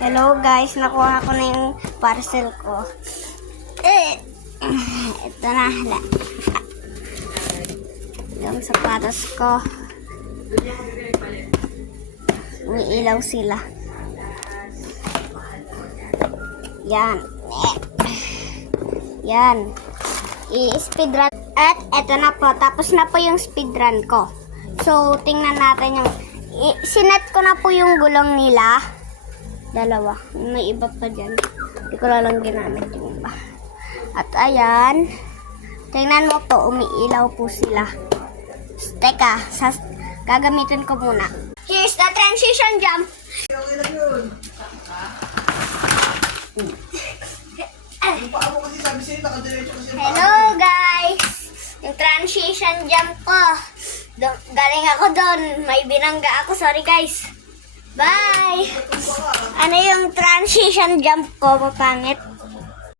Hello guys, nakuha ko na yung parcel ko. Ito na. Yung sapatos ko. Umiilaw sila. Yan. Yan. I-speed run. At eto na po. Tapos na po yung speed run ko. So, tingnan natin yung... Sinet ko na po yung gulong nila. Dalawa. May iba pa dyan. Hindi ko lang ginamit yung iba. At ayan. Tingnan mo po. Umiilaw po sila. Teka. Gagamitin ko muna. Here's the transition jump. Hello guys. Yung transition jump ko. Galing ako doon. May binangga ako. Sorry guys. Bye! Ano yung transition jump ko? Papangit.